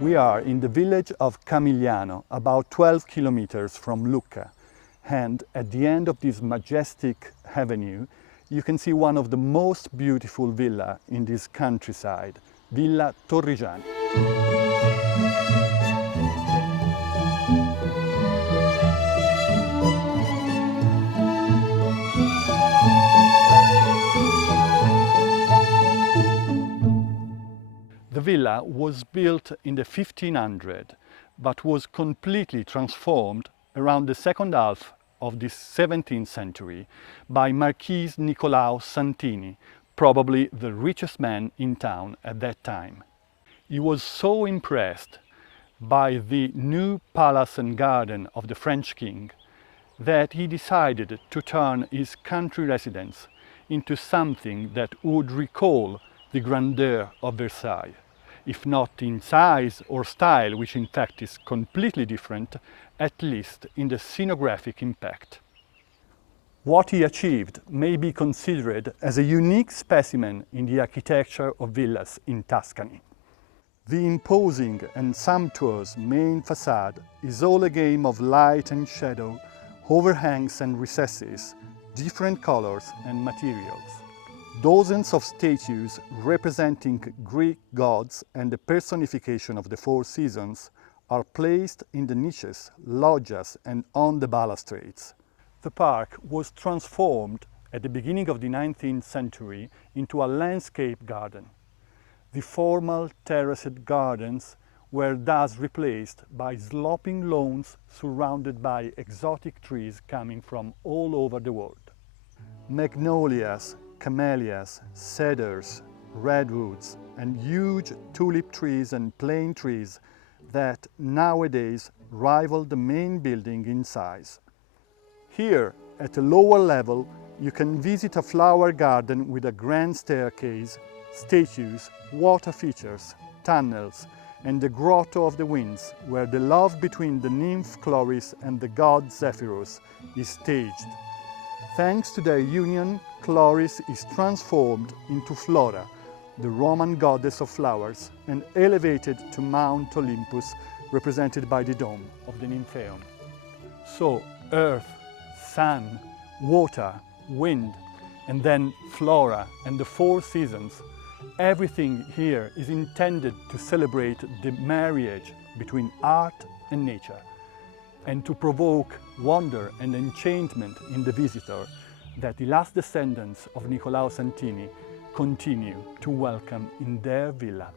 We are in the village of Camigliano, about 12 kilometers from Lucca, and at the end of this majestic avenue you can see one of the most beautiful villas in this countryside, Villa Torrigiani. The villa was built in the 1500s, but was completely transformed around the second half of the 17th century by Marquis Niccolao Santini, probably the richest man in town at that time. He was so impressed by the new palace and garden of the French king that he decided to turn his country residence into something that would recall the grandeur of Versailles, if not in size or style, which in fact is completely different, at least in the scenographic impact. What he achieved may be considered as a unique specimen in the architecture of villas in Tuscany. The imposing and sumptuous main facade is all a game of light and shadow, overhangs and recesses, different colors and materials. Dozens of statues representing Greek gods and the personification of the four seasons are placed in the niches, loggias and on the balustrades. The park was transformed at the beginning of the 19th century into a landscape garden. The formal terraced gardens were thus replaced by sloping lawns surrounded by exotic trees coming from all over the world. Magnolias, camellias, cedars, redwoods, and huge tulip trees and plane trees that nowadays rival the main building in size. Here, at a lower level, you can visit a flower garden with a grand staircase, statues, water features, tunnels, and the Grotto of the Winds, where the love between the nymph Chloris and the god Zephyrus is staged. Thanks to their union, Chloris is transformed into Flora, the Roman goddess of flowers, and elevated to Mount Olympus, represented by the dome of the Nymphaeon. So, earth, sun, water, wind, and then flora and the four seasons, everything here is intended to celebrate the marriage between art and nature, and to provoke wonder and enchantment in the visitor that the last descendants of Niccolao Santini continue to welcome in their villa.